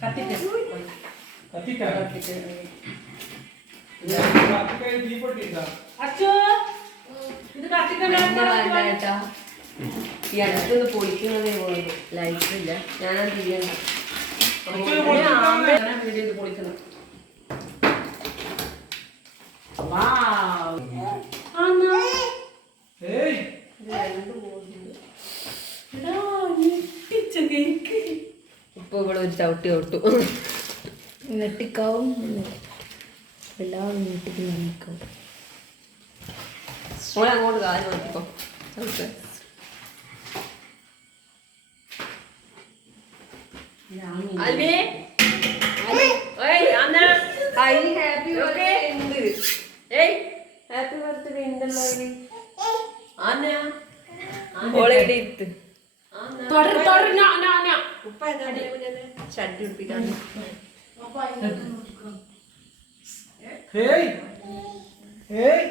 കത്തിട്ട് അച്ഛോ ഇത് കത്തിക്കണ്ട ഈ അടുത്തൊന്ന് പൊളിക്കുന്നതേ ഉള്ളൂ. ലൈറ്റ് ഇല്ല. ഞാനത് ചെയ്യണ്ട. വീഡിയോ ഇത് പൊളിക്കണം. വാവ് രണ്ട് ഏയ് ഇടാ ഞെട്ടിച്ച കേക്ക് ഇപ്പൊ ഇവിടെ ഒരു ചവിട്ടി ഓട്ടു നെട്ടിക്കാവും എല്ലാം നിൽക്കും മോളെ അങ്ങോട്ട് നോക്കിക്കോ. ഏയ് അന്ന. ഐ ഹാപ്പി ബർത്ത്ഡേ ഉണ്ട്. ഏയ്. ഹാപ്പി ബർത്ത്ഡേ ഉണ്ടല്ലോ അന്ന ഓളെ തുടർ തുടർ ഉപ്പ ഏതാണ് ഷഡ് ഉടുപ്പിക്കാൻ ഏയ് ഏയ്